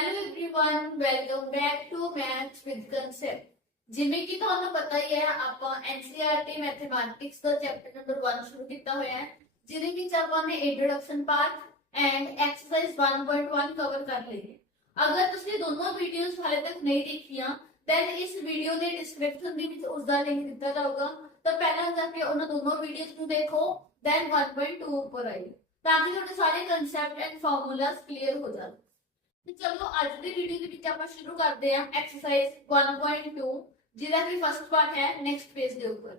Hello everyone welcome back to maths with concept. जिਵੇਂ ਕਿ ਤੁਹਾਨੂੰ ਪਤਾ ਹੀ ਹੈ ਆਪਾਂ ਐਨਸੀਈਆਰਟੀ ਮੈਥਮੈਟਿਕਸ ਦਾ ਚੈਪਟਰ ਨੰਬਰ 1 ਸ਼ੁਰੂ ਕੀਤਾ ਹੋਇਆ ਹੈ ਜਿਹਦੇ ਵਿੱਚ ਆਪਾਂ ਨੇ introduction part and exercise 1.1 cover ਕਰ ਲਈ ਹੈ। ਅਗਰ ਤੁਸੀਂ ਦੋਨੋਂ ਵੀਡੀਓਜ਼ ਹਾਲੇ ਤੱਕ ਨਹੀਂ ਦੇਖੀਆਂ ਦੈਨ ਇਸ ਵੀਡੀਓ ਦੇ ਡਿਸਕ੍ਰਿਪਸ਼ਨ ਦੇ ਵਿੱਚ ਉਸ ਦਾ ਲਿੰਕ ਦਿੱਤਾ ਜਾਊਗਾ ਤਾਂ ਪਹਿਲਾਂ ਜਾ ਕੇ ਉਹਨਾਂ ਦੋਨੋਂ ਵੀਡੀਓਜ਼ ਨੂੰ ਦੇਖੋ ਦੈਨ 1.2 ਉੱਪਰ ਆइए ताकि ਤੁਹਾਡੇ ਸਾਰੇ ਕਨਸੈਪਟ ਐਂਡ ਫਾਰਮੂਲਾਸ ਕਲੀਅਰ ਹੋ ਜਾਣ। तो चलो आज की वीडियो के बीच आप शुरू करते हैं एक्सरसाइज 1.2 जिहदा कि फर्स्ट पार्ट है नेक्स्ट पेज के ऊपर।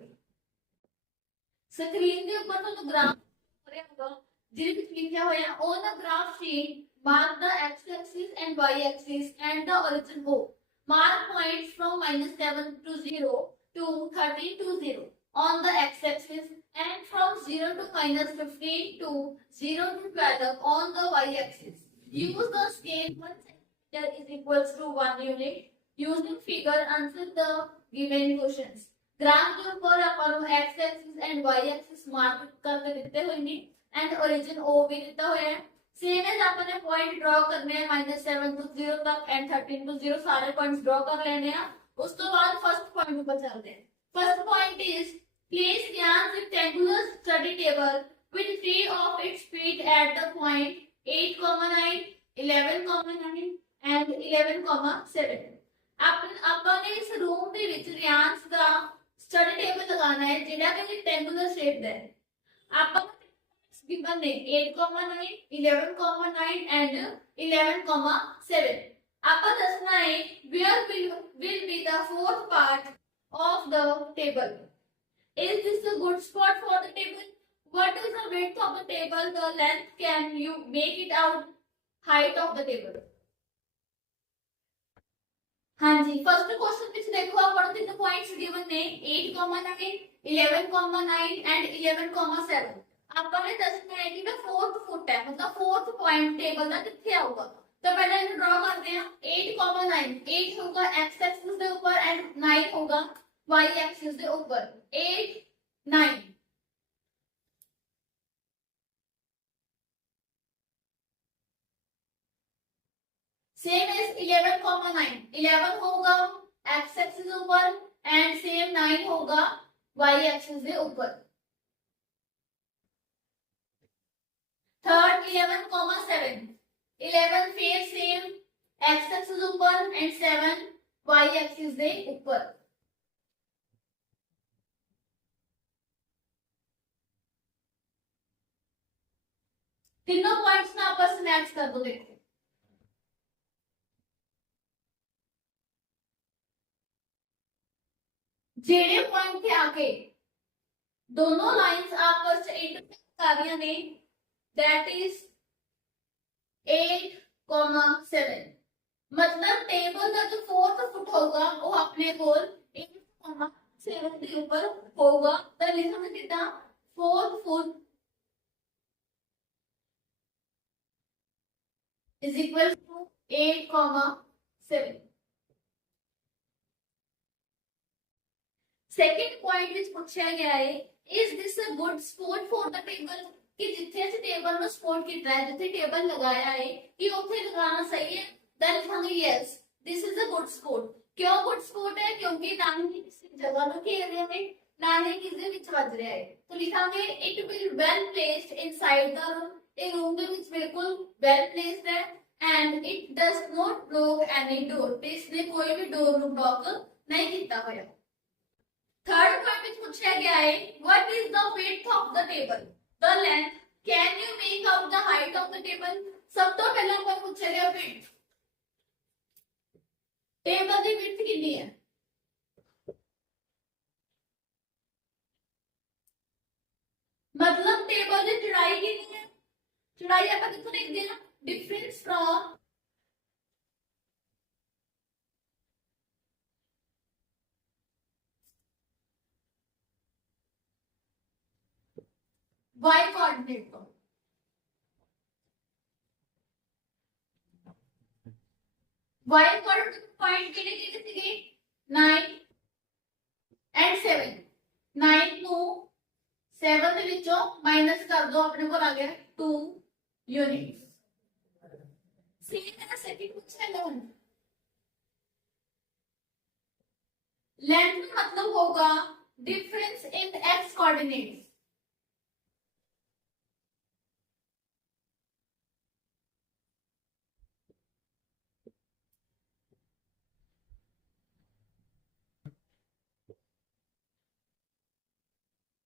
स्क्रीन के ऊपर तो ग्राफ हो रहा होगा जिहदे विच लिखा होया on the graph sheet mark the x axis and y axis and the origin O mark points from -7 to 0 to 13 to 0 on the x axis and from 0 to -15 to 0 to 12 on the y axis. Use the scale 1 centimeter is equals to 1 unit. Using figure answer the given questions. Graph के ऊपर अपन x axis and y axis mark करके देते हुए ने and origin O भी देता हुआ है। सेम एज अपन ने पॉइंट ड्रॉ करने हैं -7 to 0 तक and 13 to 0 सारे पॉइंट्स ड्रॉ कर लेने हैं। उस तो बाद फर्स्ट पॉइंट पर चलते हैं। First point is place Gyan's rectangular study table with three of its feet at the point 8,9, 11,9 and 11,7। ਆਪਾਂ ਨੇ ਇਸ ਰੂਮ ਦੇ ਵਿੱਚ ਰਿਆਂਸ ਦਾ ਸਟੱਡੀ ਟੇਬਲ ਲਗਾਉਣਾ ਹੈ ਜਿਹੜਾ ਕਿ ਰੈਕਟੈਂਗੂਲਰ ਸ਼ੇਪ ਦਾ ਹੈ। ਆਪਾਂ ਗਿਵਨ ਨੇ 8,9, 11,9 and 11,7। ਆਪਾਂ ਦੱਸਣਾ ਹੈ where will be the fourth part of the table। Is this a good spot for the table? What is the width of the table? The length, can you make it out? Height of the table. हाँ जी, first question ਵਿੱਚ ਦੇਖੋ ਆਪਾਂ ਨੂੰ ਤਿੰਨ points given ਨੇ 8,9, 11,9 and 11,7। ਆਪਾਂ ਨੇ ਦੱਸਣਾ ਹੈ ਕਿ ਮੈਂ 4th ਫੁੱਟ ਹੈ ਮਤਲਬ 4th ਪੁਆਇੰਟ ਟੇਬਲ ਦਾ ਕਿੱਥੇ ਆਊਗਾ। तो पहले हम ड्रॉ करते हैं 8,9 8 होगा x एक्सिस के ऊपर एंड 9 होगा y एक्सिस के ऊपर 8 9। सेम इज 11,9 11 होगा x एक्सिस के ऊपर एंड सेम 9 होगा y एक्सिस के ऊपर। थर्ड 11,7 11 फिर सेम x एक्सिस ऊपर एंड 7 y एक्सिस के ऊपर। तीनों पॉइंट्स ना आपस में मैच कर दो। देखो जेडे पॉइंट के आगे दोनों लाइंस आपस में इंटरसेक्ट कर रही ने दैट इज 8,7। मतलब टेबल का जो 4th फुट होगा वो अपने को 8,7 के ऊपर होगा तो लिखना कितना 4th foot is equal to 8,7। Second point which पूछा गया है is this a good spot for the table कि जिथे ਅਸੀਂ ਟੇਬਲ ਨੂੰ ਸਪੋਰਟ ਕੀਤਾ ਹੈ ਜਿੱਥੇ ਟੇਬਲ ਲਗਾਇਆ ਹੈ ਕਿ ਉੱਥੇ ਲਗਾना सही है then लिखेंगे yes this is a good spot. क्यों गुड स्पॉट है क्योंकि ना ही किसी जगह ਨੂੰ घेर रहे हैं ना ही किसी ਵਿੱਚ ਵੱਜ ਰਿਹਾ है तो लिखेंगे it will well placed inside the room. ਇਹ रूम ਦੇ ਵਿੱਚ ਬਿਲਕੁਲ वेल प्लेस्ड है and it does not block any door। ਤੇ ਇਸਨੇ ਕੋਈ ਵੀ ਡੋਰ ਨੂੰ ਬਲੌਕ ਨਹੀਂ ਕੀਤਾ ਹੋਇਆ। थर्ड पॉइंट ਵਿੱਚ ਪੁੱਛਿਆ ਗਿਆ ਹੈ what is the width of the table the length can you make out the height of the table। ਸਭ ਤੋਂ ਪਹਿਲਾਂ ਆਪਾਂ ਪੁੱਛਿਆ ਗਿਆ width ਟੇਬਲ ਦੀ width ਕਿੰਨੀ ਹੈ। मतलब टेबल ਦੀ ਚੌੜਾਈ ਕਿੰਨੀ ਹੈ। चौड़ाई आप कितों देखते हैं डिफरेंस फ्रॉम y कोऑर्डिनेट को। y कोऑर्डिनेट पॉइंट कितने कितने थे 9 एंड 7 9 को 7 ਦੇ ਵਿੱਚੋਂ ਮਾਈਨਸ ਕਰ ਦੋ ਆਪਣੇ ਕੋਲ ਆ ਗਿਆ 2 यूनिट। सेकंड क्वेश्चन 7 लेंथ मतलब होगा difference in x coordinates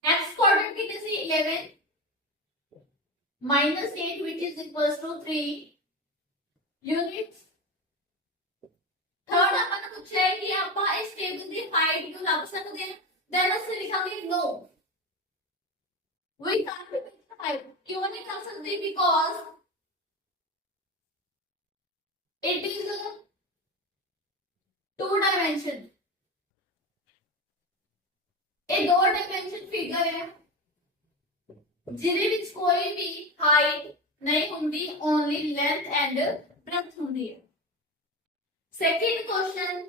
x coordinate कितने से 11 -8 which is equals to 3 units third अपन ने पूछा है कि ਆਪਾਂ इस टेबल की हाइट क्यों ਲੱਭ ਸਕਦੇ हैं देन उससे लिखांगे no we can't be the height क्यों नहीं कर सकते because it is a two dimension ਇਹ ਦੋ dimension figure है ਜਿਹਦੇ ਵਿੱਚ ਕੋਈ ਵੀ ਹਾਈਟ ਨਹੀਂ ਹੁੰਦੀ only length and breadth ਹੁੰਦੀ ਹੈ second question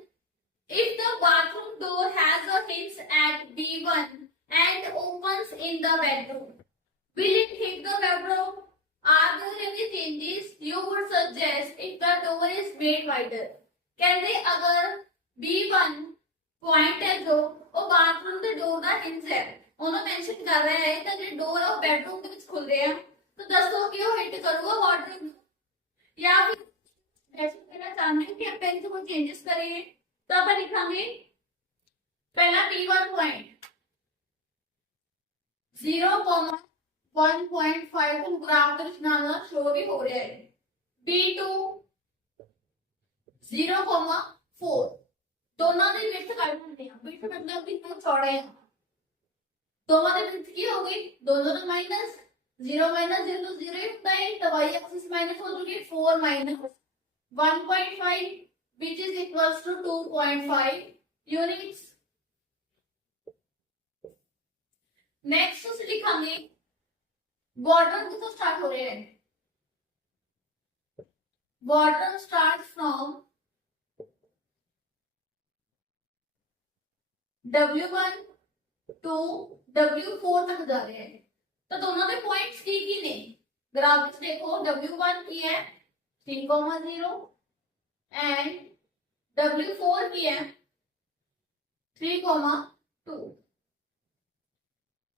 if the bathroom door has a hinge at B1 and opens in the bedroom will it hit the bedroom are there any changes you would suggest if the door is made wider ਕਹਿੰਦੇ ਅਗਰ B1 point ਹੈ ਜੋ ਉਹ bathroom ਦੇ ਡੋਰ ਦਾ ਹਿੰਜ ਹੈ ਉਹਨੂੰ mention ਕਰ ਰਿਹਾ ਹੈ ਤਾਂ ਜਿਹੜੇ ਡੋਰ ਆ ਬੈਡਰੂਮ ਦੇ ਵਿੱਚ ਖੁੱਲ ਰਹੇ ਆ ਤਾਂ ਦੱਸੋ ਕਿ ਉਹ ਹਿੱਟ ਕਰੂਗਾ ਵਾਰਡਰੋਬ ਨੂੰ ਜਾਂ ਫਿਰ ऐसे कहना चाहते हैं कि आप पेन से कोई चेंजेस करेंगे तो आप लिखेंगे पहला B1 पॉइंट 0,1.5 तो ग्राफ दर्शाना शो भी हो रहा है B2 0,4 दोनों की विड्थ काट देते हैं विड्थ मतलब कितना चौड़ा है दोनों की विड्थ की हो गई दोनों का माइनस 0 माइनस 0 तो 0 ही होता है तो y एक्सिस माइनस हो चुकी 4 minus 1.5 which is equals to 2.5 units next उसे लिखेंगे बॉटम किसको स्टार्ट हो रहे हैं bottom start from W1 to W4 तक जा रहे हैं तो दोनों के पॉइंट्स की ने ग्राफ में देखो W1 की है 3,0 and W4 की है 3,2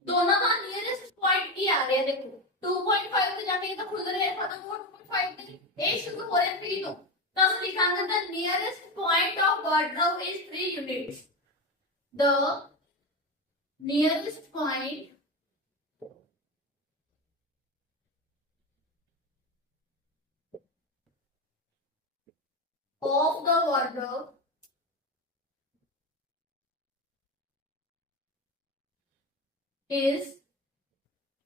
दोनों का नियरेस्ट पॉइंट की आ रहे हैं देखो 2.5 पे जाके तो खुद रहे खत्म हुआ 2.5 पे ए शुरू हो रहे हैं 3 तो तब लिखांगे the nearest point of wardrobe is 3 units the nearest point of the wardrobe is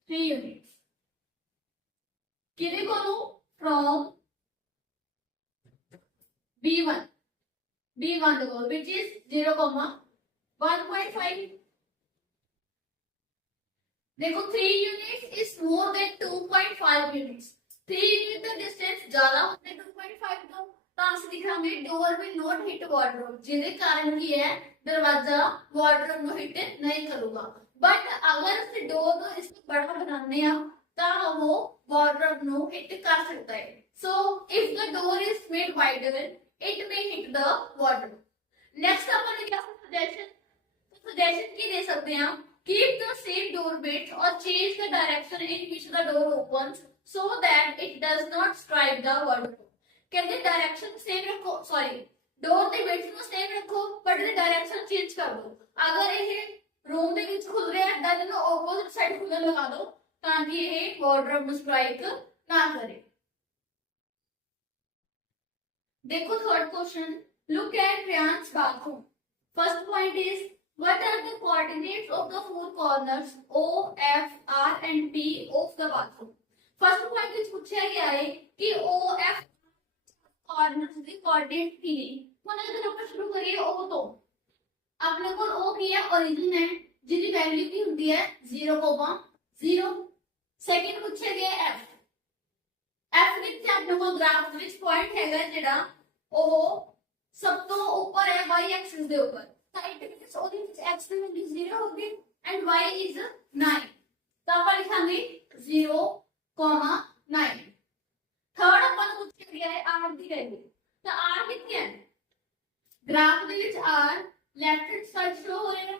3 units. किधे को लो from B1 to go which is 0,1.5. देखो 3 units is more than 2.5 units. 3 unit का distance ज्यादा होता है 2.5 का लिखांगे door will not hit wardrobe जिसके कारण की है दरवाजा वार्डरोब को हिट नहीं करूंगा बट अगर से डोर को इसको बड़ा बनाने हैं तो वो वार्डरोब को हिट कर सकता है so if the door is made wider it may hit the wardrobe next अपन क्या सजेशन की दे सकते हैं keep the same door but और change the direction in which the door opens so that it does not strike the wardrobe कहते direction same रखो sorry door ਦੇ ਵਿੱਚ ਨੂੰ ਸੇਮ ਰੱਖੋ ਬਟ ਦੀ ਡਾਇਰੈਕਸ਼ਨ ਚੇਂਜ ਕਰ ਦਿਓ ਅਗਰ ਇਹ ਰੂਮ ਦੇ ਵਿੱਚ ਖੁੱਲ ਰਿਹਾ ਹੈ ਤਾਂ ਇਹਨੂੰ ਆਪੋਜ਼ਿਟ ਸਾਈਡ ਖੁੱਲਣ ਲਗਾ ਦਿਓ ਤਾਂ ਕਿ ਇਹ ਵਾਰਡਰੋਬ ਨੂੰ ਸਟ੍ਰਾਈਕ ਨਾ ਕਰੇ देखो third question look at Riyan's bathroom first point is what are the coordinates of the four corners O F R and P of the bathroom first point ਵਿੱਚ ਪੁੱਛਿਆ ਗਿਆ ਹੈ कि O F corners the coordinate की ने ਹੁਣ ਅਗਰ ਆਪਾਂ ਸ਼ੁਰੂ ਕਰੀਏ O ਤੋਂ ਆਪਣੇ ਕੋਲ O ਕੀ ਹੈ origin ਹੈ ਜਿਹਦੀ ਵੈਲਿਊ ਕੀ ਹੁੰਦੀ ਹੈ 0,0 ਸੈਕਿੰਡ ਪੁੱਛਿਆ ਗਿਆ F F ਵਿੱਚ ਆਪਣੇ ਕੋਲ ਗ੍ਰਾਫ ਵਿੱਚ ਪੁਆਇੰਟ ਹੈਗਾ ਜਿਹੜਾ ਉਹ ਸਭ ਤੋਂ ਉੱਪਰ ਹੈ y ਐਕਸਿਸ ਦੇ ਉੱਪਰ ਤਾਂ ਇਟ ਮੀਨਸ ਉਹਦੀ ਵਿੱਚ x ਦੀ ਵੈਲਿਊ 0 ਹੋਗੀ ਐਂਡ y ਇਜ਼ 9 ਤਾਂ ਆਪਾਂ ਲਿਖਾਂਗੇ 0,9 थर्ड अपन पूछ गया है r दी वैल्यू ਤਾਂ r ਕਿੱਥੇ ਹੈ ਗ੍ਰਾਫ ਦੇ ਵਿੱਚ r left hand side show ਹੋ ਰਿਹਾ ਹੈ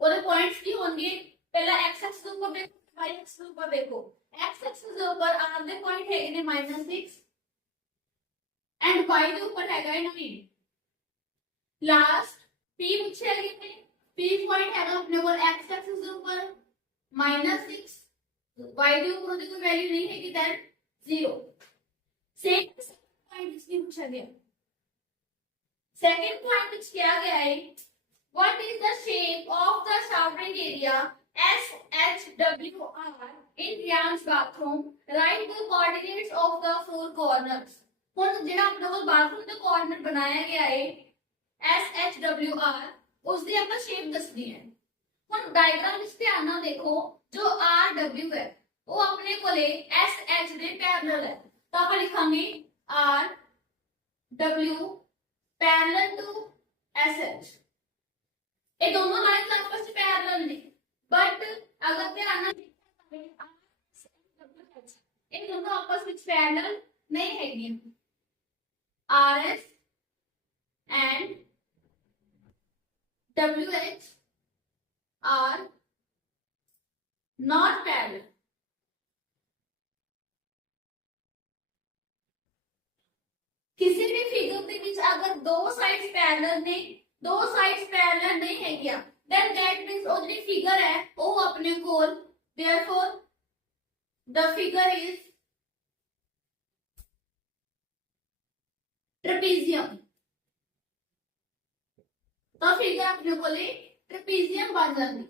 ਉਹਦੇ ਪੁਆਇੰਟਸ ਕੀ ਹੋਣਗੇ ਪਹਿਲਾਂ x ਐਕਸਿਸ ਦੇ ਉੱਪਰ ਦੇਖੋ y ਐਕਸਿਸ ਦੇ ਉੱਪਰ ਦੇਖੋ x ਐਕਸਿਸ ਦੇ ਉੱਪਰ r ਦੇ ਪੁਆਇੰਟ ਹੈਗੇ ਨੇ -6 ਐਂਡ y ਦੇ ਉੱਪਰ ਹੈਗਾ ਹੈ 9 ਲਾਸਟ p ਪੁੱਛਿਆ ਗਿਆ ਨੇ p ਪੁਆਇੰਟ ਹੈਗਾ ਆਪਣੇ ਕੋਲ x ਐਕਸਿਸ ਦੇ ਉੱਪਰ -6 y ਦੇ ਉੱਪਰ ਉਹਦੀ ਕੋਈ ਵੈਲਿਊ ਨਹੀਂ ਹੈਗੀ then 0 सेम पॉइंट इसकी पूछा गया सेकंड पॉइंट which किया गया है what is the shape of the showering area SHWR in Riyan's bathroom write the coordinates of the four corners ਹੁਣ ਜਿਹੜਾ ਆਪਣੇ ਕੋਲ ਬਾਥਰੂਮ ਦਾ ਕੋਆਰਡੀਨੇਟ ਬਣਾਇਆ ਗਿਆ ਹੈ SHWR ਉਸ ਦੀ ਆਪਾਂ ਸ਼ੇਪ ਦੱਸਣੀ ਹੈ ਹੁਣ ਡਾਇਗਰਾਮ ਵਿੱਚ ਧਿਆਨ ਨਾਲ ਦੇਖੋ ਜੋ RW ਹੈ ਉਹ ਆਪਣੇ ਕੋਲੇ SH ਦੇ ਪੈਰਲਲ ਹੈ तो आप लिखेंगे R W parallel to SH ये दोनों लाइंस आपस में पैरेलल नहीं बट अगर ध्यान ना इन दोनों आपस में पैरेलल नहीं हैगी RS and WH are not parallel किसी भी फिगर ਦੇ ਵਿੱਚ ਅਗਰ ਦੋ ਸਾਈਡਸ ਪੈਰਲਲ ਨੇ ਦੋ ਸਾਈਡਸ ਪੈਰਲਲ ਨਹੀਂ ਹੈਗੀਆਂ then that means ਉਹ ਜਿਹੜੀ ਫਿਗਰ ਹੈ ਉਹ ਆਪਣੇ ਕੋਲ therefore the figure is trapezium ਤਾਂ ਫਿਗਰ ਆਪਣੇ ਕੋਲੇ trapezium ਬਣ ਜਾਂਦੀ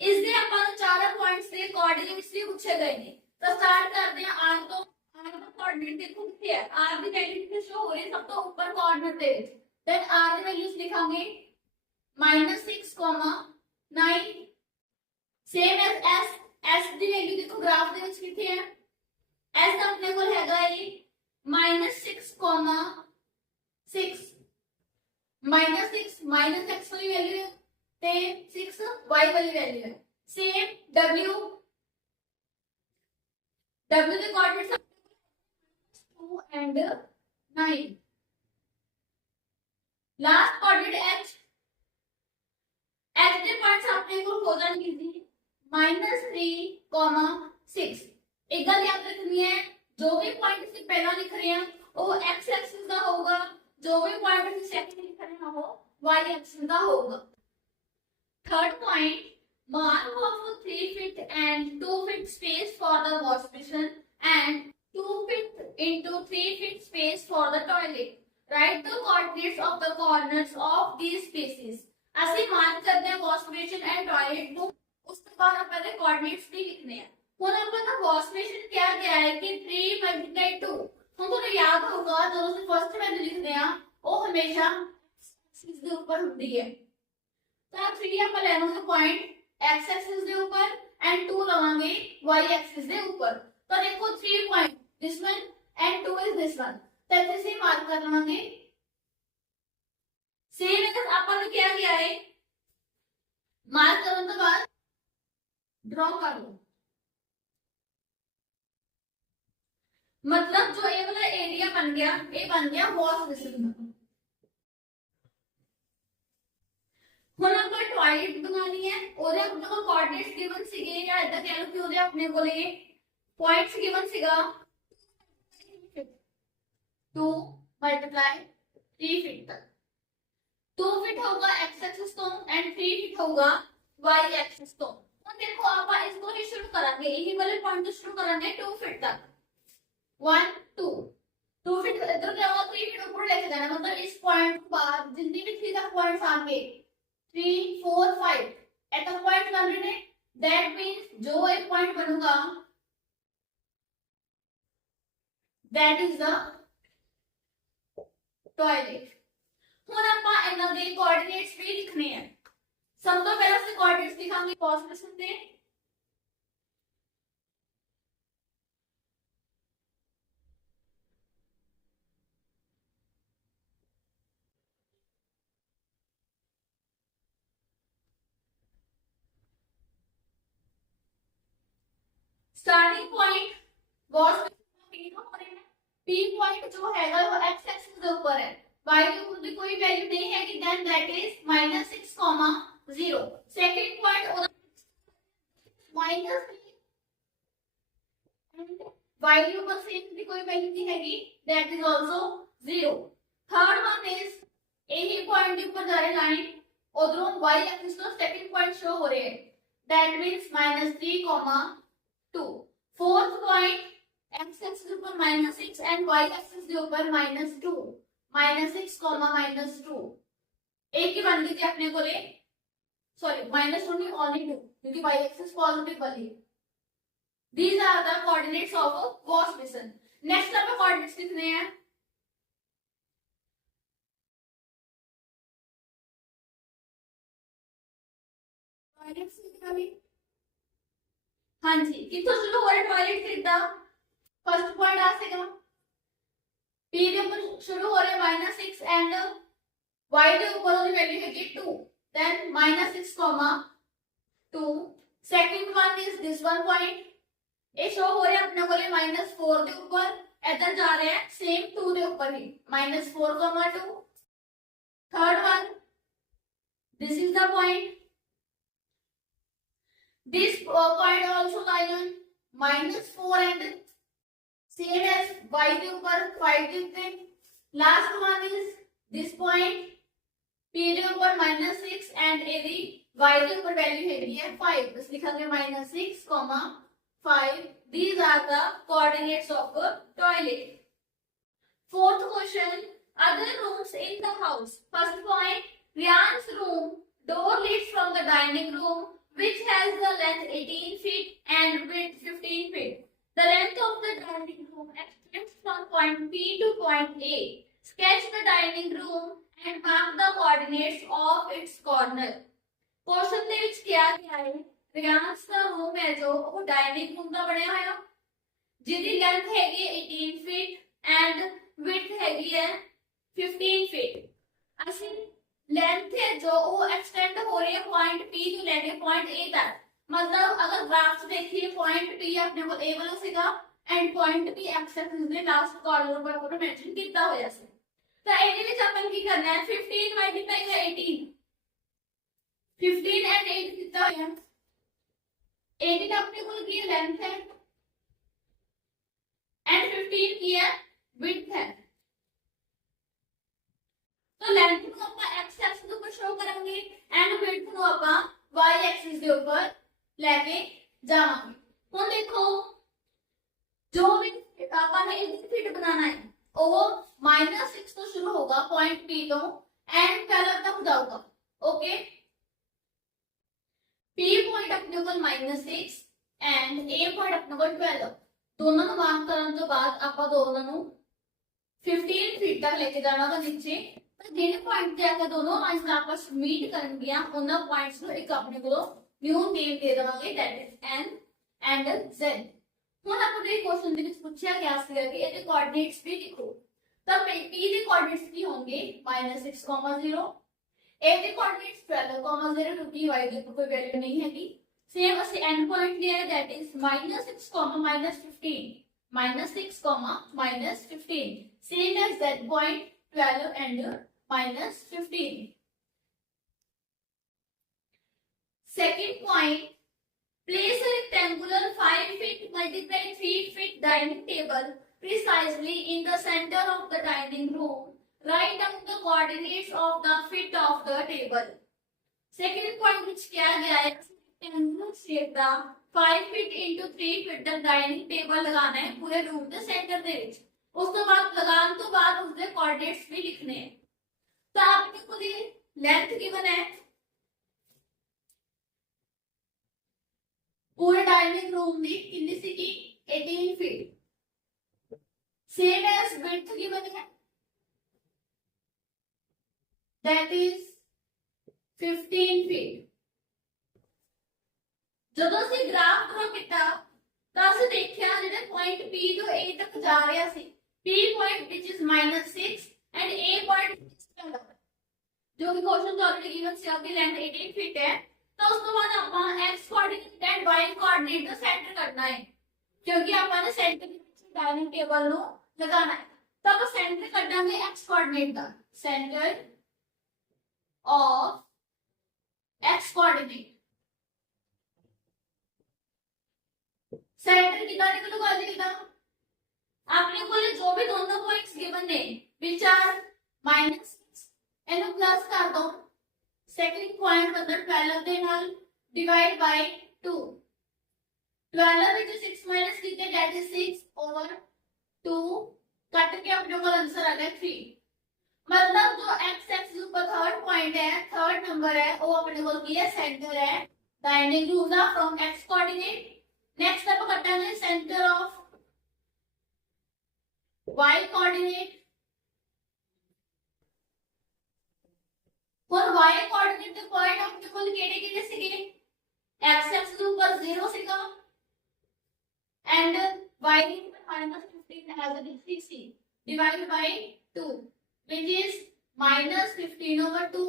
ਇਸ ਦੇ ਆਪਾਂ ਨੂੰ ਚਾਰ ਪੁਆਇੰਟਸ ਦੇ ਕੋਆਰਡੀਨੇਟਸ ਵੀ ਪੁੱਛੇ ਗਏ ਨੇ ਤਾਂ ਸਟਾਰਟ ਕਰਦੇ ਹਾਂ r ਤੋਂ कोऑर्डिनेट देखो कितने है r ਦੀ वैल्यू कितने शो हो रही है सब तो ऊपर कोऑर्डिनेट दे देन r ਦੀ वैल्यूज लिखांगे -6, 9 सेम एज s s ਦੀ वैल्यू देखो ग्राफ ਦੇ ਵਿੱਚ ਕਿੱਥੇ ਹੈ s ਦਾ ਆਪਣੇ ਕੋਲ ਹੈਗਾ ਹੈ -6, 6 -6 x ਵਾਲੀ ਵੈल्यू ਹੈ ਤੇ 6 y ਵਾਲੀ ਵੈल्यू ਹੈ सेम w ਦੇ coordinates and 9 last coordinate h ਦੇ ਪੁਆਇੰਟਸ ਆਪਣੇ ਕੋਲ ਹੋ ਜਾਣਗੇ ਜੀ -3, 6 ਇੱਕ ਗੱਲ ਯਾਦ ਰੱਖਣੀ ਹੈ ਜੋ ਵੀ ਪੁਆਇੰਟ ਅਸੀਂ ਪਹਿਲਾਂ ਲਿਖ ਰਹੇ ਹਾਂ ਉਹ x ਐਕਸਿਸ ਦਾ ਹੋਊਗਾ ਜੋ ਵੀ ਪੁਆਇੰਟ ਅਸੀਂ ਸੈਕੰਡ ਲਿਖ ਰਹੇ ਹਾਂ ਉਹ y ਐਕਸਿਸ ਦਾ ਹੋਊਗਾ third point mark of 3 feet and 2 feet space for the wash basin and 2 feet into 3 feet space for the toilet. Write the coordinates of the corners of these spaces. ਅਸੀਂ mark ਕਰਦੇ ਹਾਂ wash basin and toilet ਨੂੰ ਉਸ ਤੋਂ ਬਾਅਦ ਆਪਾਂ ਦੇ coordinates ਵੀ ਲਿਖਨੇ ਆ ਹੁਣ ਆਪਾਂ ਦਾ ਵਾਸ਼ ਬੇਸਿਨ ਕਿਹਾ ਗਿਆ ਹੈ ਕਿ 3 × 2 ਹੁਣ ਤੁਹਾਨੂੰ ਯਾਦ ਹੋਊਗਾ ਜਦੋਂ ਅਸੀਂ ਫਸਟ ਵੈल्यू ਲਿਖਦੇ ਆ ਉਹ ਹਮੇਸ਼ਾ ਐਕਸਿਸ ਦੇ ਉੱਪਰ ਹੁੰਦੀ ਹੈ ਤਾਂ 3 ਆਪਾਂ ਲੈ ਲਵਾਂਗੇ ਪੁਆਇੰਟ x ਐਕਸਿਸ ਦੇ ਉੱਪਰ ਐਂਡ 2 ਲਵਾਂਗੇ y ਐਕਸਿਸ ਦੇ ਉੱਪਰ ਤਾਂ ਦੇਖੋ 3 point this one and 2 is this one तो ऐसे से मार्क कर लेंगे सेम है अपन ने क्या किया है मार्क करने के बाद ड्रॉ कर लो मतलब जो ये वाला एरिया बन गया वॉश बेसिन ਹੁਣ ਆਪਾਂ ਟਾਇਲਟ ਬਣਾਣੀ ਹੈ ਉਹਦੇ ਆਪਣੇ ਕੋਲ ਕੋਆਰਡੀਨੇਟਸ ਗਿਵਨ ਸੀਗੇ ਜਾਂ ਇਦਾਂ ਕਹਿ ਲਓ ਕਿ ਉਹਦੇ ਆਪਣੇ ਕੋਲੇ ਪੁਆਇੰਟਸ ਗਿਵਨ ਸੀਗਾ 2 multiply 3 feet तक 2 feet होगा x एक्सिस तो एंड 3 feet होगा y एक्सिस तो और देखो आप इसको ही शुरू करेंगे यही वाले पॉइंट से शुरू करेंगे 2 feet तक 1 2 feet इधर क्या होगा 3 feet ऊपर लेके जाना मतलब इस पॉइंट के बाद जितनी भी 3 तक पॉइंट्स आएंगे 3 4 5 एट अ पॉइंट बन रहे हैं दैट मींस जो एक पॉइंट बनूंगा दैट इज द टॉयलेट ਹੁਣ ਆਪਾਂ ਇਹਨਾਂ ਦੇ ਕੋਆਰਡੀਨੇਟਸ ਵੀ ਲਿਖਣੇ ਆ ਸਭ ਤੋਂ ਪਹਿਲਾਂ ਅਸੀਂ ਕੋਆਰਡੀਨੇਟਸ ਲਿਖਾਂਗੇ ਵਾਸ਼ ਬੇਸਿਨ ਦੇ स्टार्टिंग पॉइंट वाश बेसिन का हो रहे हैं P पॉइंट जो है वो x एक्सिस के ऊपर है, y के ऊपर भी कोई वैल्यू नहीं है कि then that is -6,0। Second point minus y के ऊपर सेम भी कोई वैल्यू नहीं हैगी, that is also 0। Third one is यही पॉइंट के ऊपर जा रहे लाइन, उधरों y एक्सिस तो सेकंड पॉइंट शो हो रहे हैं, that means -3,2। Fourth point x axis के ऊपर -6 एंड y एक्सिस के ऊपर -2, -6, एक ही बन गई थी अपने को ले, सॉरी -2 नहीं ओनली 2 क्योंकि y एक्सिस पॉजिटिव वाली है। These are the coordinates of a Gauss Basin. Next हमें coordinates लिखने हैं। हाँ जी, कितना शुरू हो रहा है टॉयलेट से इतना फर्स्ट पॉइंट आ सेगा P के ऊपर शुरू हो रहा है -6 एंड y के ऊपर वाली वैल्यू है 2, then -6,2। Second one is this one point, ये शो हो रहा है अपने को -4 के ऊपर, इधर जा रहे हैं सेम 2 के ऊपर ही -4,2। Third one this is the point, this point also lie on -4 and same as y के ऊपर 5 के ऊपर। Last one is this point p के ऊपर -6 एंड यदि y के ऊपर वैल्यू है 5, बस लिखेंगे -6, 5। These are the coordinates of a toilet. Fourth question, other rooms in the house. First point, Rian's room door leads from the dining room, which has the length 18 feet and width 15 feet. The length of the dining room extends from point P to point A. Sketch the dining room and mark the coordinates of its corner. Question ਦੇ ਵਿੱਚ ਕਿਹਾ ਗਿਆ ਹੈ ਰਿਆਂਸ ਦਾ room ਹੈ ਜੋ ਉਹ dining room ਦਾ ਬਣਿਆ ਹੋਇਆ, ਜਿਹਦੀ ਲੈਂਥ ਹੈਗੀ 18 ਫੀਟ ਐਂਡ ਵਿਡਥ ਹੈਗੀ ਹੈ 15 ਫੀਟ। ਅਸੀਂ लेंथ है जो वो एक्सटेंड हो रही है पॉइंट P जो लेके पॉइंट A तक, मतलब अगर ग्राफ देखिए पॉइंट P अपने को A वाला सीगा and point P x axis ਦੇ ਲਾਸਟ ਕਾਰਨਰ ਪਰ ਆਪਣਾ ਮੈਂਸ਼ਨ ਕੀਤਾ ਹੋਇਆ ਸੀ। ਤਾਂ ਇਹਦੇ ਵਿੱਚ ਆਪਾਂ ਕੀ ਕਰਨਾ ਹੈ 15 ਮਲਟੀਪਲਾਈ ਬਾਈ 18, 15 एंड 8 कितना होया 18 अपने को की लेंथ है एंड 15 की है विड्थ है। तो लेंथ को ਆਪਾਂ x एक्सिस ਦੇ ਉੱਪਰ ਸ਼ੋ ਕਰਾਂਗੇ ਐਂਡ ਵਿਡਥ ਨੂੰ ਆਪਾਂ y एक्सिस ਦੇ ਉੱਪਰ ਲੈ ਕੇ ਜਾਵਾਂਗੇ। ਹੁਣ ਦੇਖੋ जो भी ਆਪਾਂ ਨੇ ਇਹ ਫਿਟ ਬਣਾਉਣਾ ਹੈ ਉਹ -6 ਤੋਂ ਸ਼ੁਰੂ ਹੋਗਾ पॉइंट P ਤੋਂ एंड 12 तक जाऊगा। ओके, P पॉइंट अपने को -6 एंड A पॉइंट अपने को 12, दोनों ਨੂੰ ਮਾਰਕ ਕਰਨ ਤੋਂ ਬਾਅਦ ਆਪਾਂ ਦੋਨਾਂ ਨੂੰ 15 ਫੀਟ ਤੱਕ ਲੈ ਕੇ ਜਾਣਾ ਹੋਗਾ नीचे। ਜਿਹੜੇ ਪੁਆਇੰਟ ਤੇ ਆਕੇ ਦੋਨੋਂ ਲਾਈਨਸ ਆਪਸ ਮੀਟ ਕਰਨਗੀਆਂ ਉਹਨਾਂ ਪੁਆਇੰਟਸ ਨੂੰ ਇੱਕ ਆਪਣੇ ਕੋਲੋਂ ਨਿਊ ਨੇਮ ਦੇ ਦੇਵਾਂਗੇ, that is n and z। ਹੁਣ ਆਪਾਂ ਦੇ ਕੁਐਸਚਨ ਦੇ ਵਿੱਚ ਪੁੱਛਿਆ ਗਿਆ ਸੀ ਕਿ ਇਹਦੇ ਕੋਆਰਡੀਨੇਟਸ ਵੀ ਲਿਖੋ, ਤਾਂ p ਦੇ ਕੋਆਰਡੀਨੇਟਸ ਕੀ ਹੋਣਗੇ -6,0, a ਦੇ ਕੋਆਰਡੀਨੇਟਸ 12,0 क्योंकि y ਦੇ ਕੋਈ ਵੈਲਿਊ ਨਹੀਂ ਹੈਗੀ। ਸੇਮ ਅਸੀਂ ਐਂਡ ਪੁਆਇੰਟ ਲਿਆ ਹੈ that is -6, -6, -15, same as z point 12 and -15। Second point, place a rectangular 5 feet multiply 3 feet dining table precisely in the center of the dining room. Write down the coordinates of the feet of the table. Second point which किया गया है rectangular shape का 5 feet into 3 feet ਦਾ dining table लगाना है पूरे room के centre ਦੇ ਵਿੱਚ। ਉਸ ਤੋਂ ਬਾਅਦ ਲਗਾਉਣ ਤੋਂ ਬਾਅਦ ਉਸਦੇ ਕੋਆਰਡੀਨੇਟਸ ਵੀ ਲਿਖਣੇ हैं। तो आपने को दी लेंथ गिवन है पूरे डाइनिंग रूम दी कितनी सी की 18 feet, same as width given है दैट इज 15 फीट। ਜਦੋਂ ਅਸੀਂ ਗ੍ਰਾਫ ਡਰਾ ਕੀਤਾ ਤਾਂ ਅਸੀਂ ਦੇਖਿਆ ਜਿਹੜੇ ਪੁਆਇੰਟ P ਤੋਂ A ਤੱਕ ਜਾ ਰਿਹਾ ਸੀ, P point which is -6 and A point जो कि क्वेश्चन तो ऑलरेडी गिवन से आपकी लेंथ 18 फीट है, तो उस तो बाद ਆਪਾਂ x coordinate and y coordinate the centre करना है क्योंकि ਆਪਾਂ ने सेंटर ਦੇ ਵਿੱਚ डाइनिंग टेबल ਨੂੰ लगाना है। तब सेंटर कटांगे एक्स कोऑर्डिनेट का, centre of x coordinate. Centre कितना निकलूगा जी कितना, आपने बोले जो भी दोनों पॉइंट्स गिवन है which are minus and plus कर दो, सेकंड पॉइंट मतलब 12 ਦੇ ਨਾਲ डिवाइड बाय 2, 12 ਵਿੱਚ 6 माइनस कीजिए दैट इज 6 ओवर 2 कट के अपने को आंसर आ गया 3। मतलब जो एक्स एक्सिस पर थर्ड पॉइंट है, थर्ड नंबर है, वो अपने को किया सेंटर है डायरेक्टली रूला फ्रॉम एक्स कोऑर्डिनेट। नेक्स्ट आप कटांगे सेंटर ऑफ वाई कोऑर्डिनेट। और वाई कोऑर्डिनेट ਦੇ ਪੁਆਇੰਟ ਆਪਣੇ ਕੋਲ ਕਿਹੜੇ ਕਿਹੜੇ ਸੀਗੇ, x एक्सिस ऊपर 0 ਸੀਗਾ and y minus 15 as it is 60 divided by 2 which is minus 15 over 2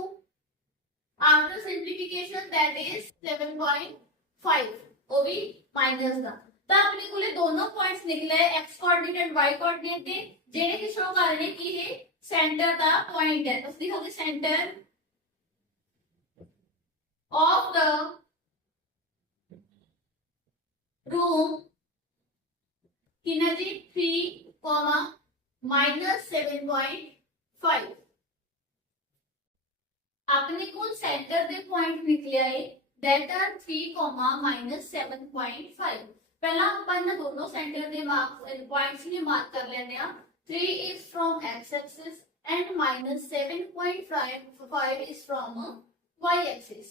after simplification that is 7.5 वो भी माइनस ਦਾ। ਤਾਂ ਆਪਣੇ ਕੋਲੇ ਦੋਨੋਂ ਪੁਆਇੰਟਸ ਨਿਕਲੇ x coordinate and y coordinate ਦੇ, ਜਿਹੜੇ ਕਿ ਸ਼ੋ ਕਰ ਰਹੇ ਨੇ ਕਿ ਇਹ ਸੈਂਟਰ ਦਾ ਪੁਆਇੰਟ ਹੈ। ਉਸ ਦੀ ਹੋ ਗਈ ਸੈਂਟਰ of the room कितना जी 3, minus 7.5 अपने को सेंटर दे पॉइंट निकले आए दैट आर 3, minus 7.5। पहला अपन दोनों सेंटर दे मार्क पॉइंट्स ने मार्क कर लेने आ। 3 is from x axis and minus 7.5 is from y axis।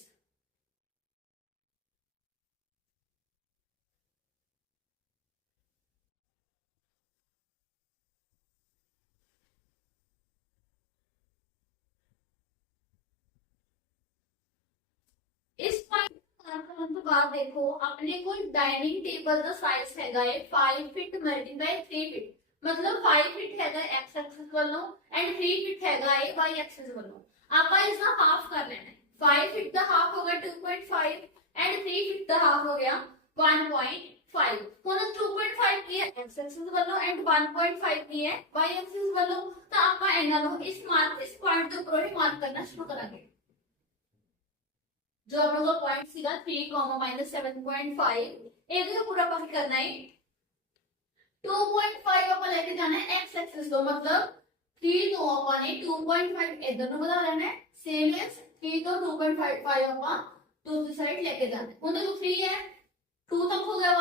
इस पॉइंट करने तो बाद देखो अपने को डाइनिंग टेबल ਦਾ ਸਾਈਜ਼ ਹੈਗਾ ਹੈ 5 ਫੀਟ ਮਲਟੀਪਲਾਈ 3 ਫੀਟ, मतलब 5 ਫੀਟ ਹੈਗਾ x ਐਕਸਿਸ ਵੱਲੋਂ ਐਂਡ 3 ਫੀਟ ਹੈਗਾ ਹੈ y ਐਕਸਿਸ ਵੱਲੋਂ। ਆਪਾਂ ਇਸ ਦਾ ਹਾਫ ਕਰ ਲੈਣਾ ਹੈ, 5 ਫੀਟ ਦਾ ਹਾਫ ਹੋ ਗਿਆ 2.5 ਐਂਡ 3 ਫੀਟ ਦਾ ਹਾਫ ਹੋ ਗਿਆ 1.5। ਹੁਣ 2.5 ਕੀ ਹੈ x ਐਕਸਿਸ ਵੱਲੋਂ ਐਂਡ 1.5 ਕੀ ਹੈ y ਐਕਸਿਸ ਵੱਲੋਂ। ਤਾਂ ਆਪਾਂ ਇਹਨਾਂ ਨੂੰ ਇਸ ਪੁਆਇੰਟ ਦੇ ਉੱਪਰ ਹੀ ਮਾਰਕ करना शुरू करांगे। जो अपने को पॉइंट सीधा 3, minus 7.5 ਇਹਦੇ ਉੱਪਰ ਆਪਾਂ ਕੀ ਕਰਨਾ ਹੈ 2.5 ਆਪਾਂ ਲੈ ਕੇ ਜਾਣਾ ਹੈ x एक्सिस ਤੋਂ, मतलब 3 ਤੋਂ ਆਪਾਂ ਨੇ 2.5 ਇਧਰ ਨੂੰ ਵਧਾ ਲੈਣਾ ਹੈ, ਸੇਮ ਐਸ 3 ਤੋਂ 2.5 ਆਪਾਂ ਦੂਸਰੀ ਸਾਈਡ ਲੈ ਕੇ ਜਾਣਾ ਹੈ। ਹੁਣ ਦੇਖੋ 3 है 2 तक हो गया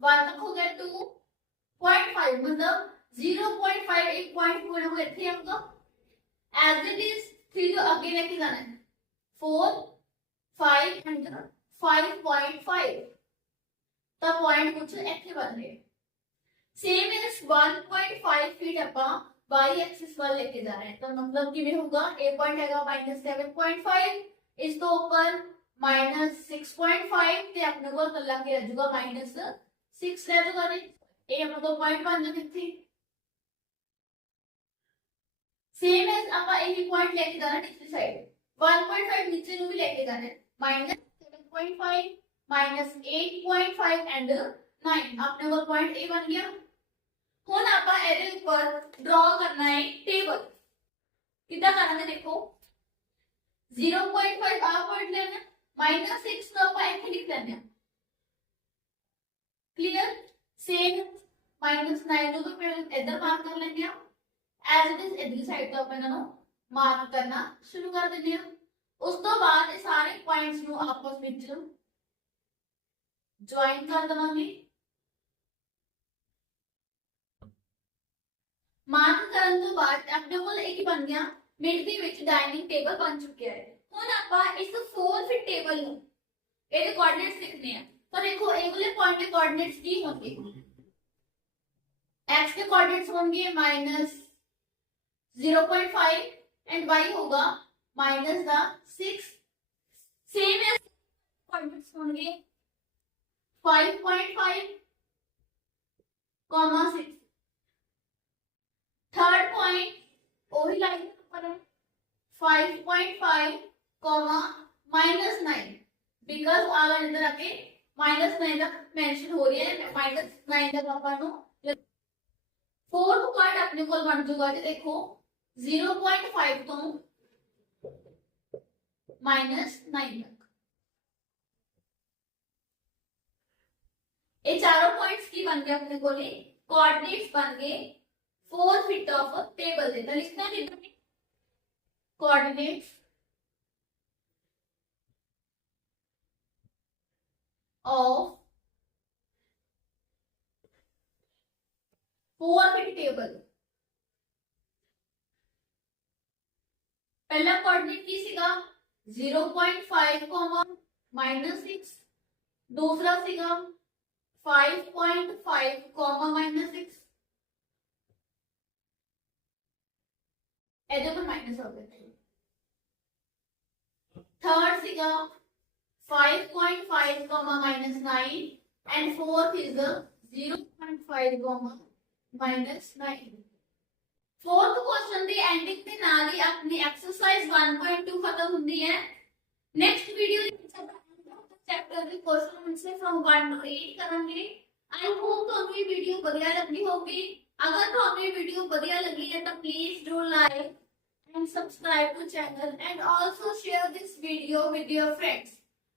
1 तक हो गया 2.5 मतलब 0.5 एक पॉइंट पूरा हो गया थे हमको एज इट इज 3 तो आगे लेके जाना है 4, 5 and 5.5 ਤਾਂ ਪੁਆਇੰਟ ਕੁਝ ਇੱਥੇ ਬਣ ਰਿਹਾ। ਸੇਮ ਇਸ 1.5 ਫੀਟ ਆਪਾਂ y ਐਕਸਿਸ ਵੱਲ ਲੈ ਕੇ ਜਾ ਰਹੇ ਹਾਂ। ਤਾਂ ਮਤਲਬ ਕਿਵੇਂ ਹੋਊਗਾ, ਇਹ ਪੁਆਇੰਟ ਹੈਗਾ -7.5, ਇਸ ਤੋਂ ਉੱਪਰ -6.5 ਤੇ ਆਪਣੇ ਕੋਲ ਕੱਲਾ ਕੀ ਰਹਿ ਜਾਊਗਾ -6 ਰਹਿ ਜਾਊਗਾ ਨੇ। ਇਹ ਆਪਣੇ ਕੋਲ ਪੁਆਇੰਟ ਬਣ ਜਾਂਦਾ ਇੱਥੇ। ਸੇਮ ਐਸ ਆਪਾਂ ਇਹ ਪੁਆਇੰਟ ਲੈ ਕੇ ਜਾਣਾ ਨੀਚੇ ਸਾਈਡ 1.5 नीचे ਨੂੰ भी लेके जाना है -7.5 -8.5 एंड 9 अपने को पॉइंट ए बन गया। हुन आपा ਇਹਦੇ ਉੱਪਰ ड्रॉ करना है टेबल। कितना करना देखो 0.5 आ पॉइंट लेना -6 तो आपा ਇੱਥੇ ਲਿਖ ਲੈਣਾ क्लियर। सेम -9 ਨੂੰ तो फिर इधर मार्क कर लेंगे एज इट इज इधर साइड तो ਆਪਾਂ ਇਹਨਾਂ ਨੂੰ मार्क करना शुरू कर देते हैं। उस तो बाद सारे पॉइंट्स ਨੂੰ आपस ਵਿੱਚ ज्वाइन कर देवांगे। मार्क ਕਰਨ ਤੋਂ ਬਾਅਦ ਆਪਣੇ ਕੋਲ ਇਹ ਕੀ ਬਣ ਗਿਆ, ਮਿਡ ਦੇ ਵਿੱਚ ਡਾਈਨਿੰਗ ਟੇਬਲ ਬਣ ਚੁੱਕਿਆ ਹੈ। ਹੁਣ ਆਪਾਂ ਇਸ 4 ਫੀਟ ਟੇਬਲ ਨੂੰ ਇਹਦੇ ਕੋਆਰਡੀਨੇਟਸ ਲਿਖਨੇ ਆ। ਤਾਂ ਦੇਖੋ ਇਹ ਵਾਲੇ ਪੁਆਇੰਟ ਦੇ ਕੋਆਰਡੀਨੇਟਸ ਕੀ ਹੋਣਗੇ, x के कोऑर्डिनेट्स होंगे -0.5 एंड y होगा -6। सेम एज कोऑर्डिनेट्स होंगे 5.5, 6। थर्ड पॉइंट वही लाइन पर है 5.5, -9 बिकॉज आगे इधर आके -9 तक मेंशन हो रही है, -9 तक अपन फोर्थ पार्ट अपने को बन जाऊगा जी देखो 0.5 तो -9 तक। ये चारों पॉइंट्स की बन गए अपने को कोऑर्डिनेट्स बन गए 4 फीट ऑफ टेबल देता लिखना है कोऑर्डिनेट्स ऑफ 4 फीट टेबल। पहला कोऑर्डिनेट की सीगा 0.5 -6, दूसरा सीगा 5.5 -6 ਇਹਦੇ पर माइनस हो गया। थर्ड सीगा 5.5 -9 and fourth is 0.5 -9। Fourth question the ending ਦੇ ਨਾਲ ਹੀ ਆਪਣੀ ਐਕਸਰਸਾਈਜ਼ 1.2 ਖਤਮ ਹੁੰਦੀ ਹੈ। नेक्स्ट वीडियो चैप्टर ਦੇ क्वेश्चन से फ्रॉम 1 to 8 ਕਰਾਂਗੇ। आई होप ਤੁਹਾਨੂੰ ਇਹ ਵੀਡੀਓ ਵਧੀਆ ਲੱਗੀ ਹੋਗੀ। अगर ਤੁਹਾਨੂੰ ਇਹ ਵੀਡੀਓ ਵਧੀਆ ਲੱਗੀ ਹੈ ਤਾਂ please do like and subscribe to channel and also share this video with your friends।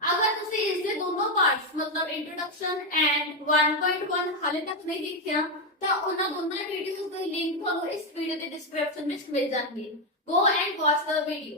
अगर ਤੁਸੀਂ ਇਸ ਦੇ ਦੋਨੋਂ ਪਾਰਟਸ मतलब इंट्रोडक्शन एंड 1.1 ਹਾਲੇ ਤੱਕ ਨਹੀਂ ਦੇਖਿਆ ਤਾਂ ਉਹਨਾਂ ਦੋਨਾਂ ਵੀਡੀਓਜ਼ ਦੇ ਲਿੰਕ ਤੁਹਾਨੂੰ ਇਸ ਵੀਡੀਓ ਦੇ ਡਿਸਕ੍ਰਿਪਸ਼ਨ ਵਿੱਚ ਮਿਲ ਜਾਣਗੇ। Go and watch the video।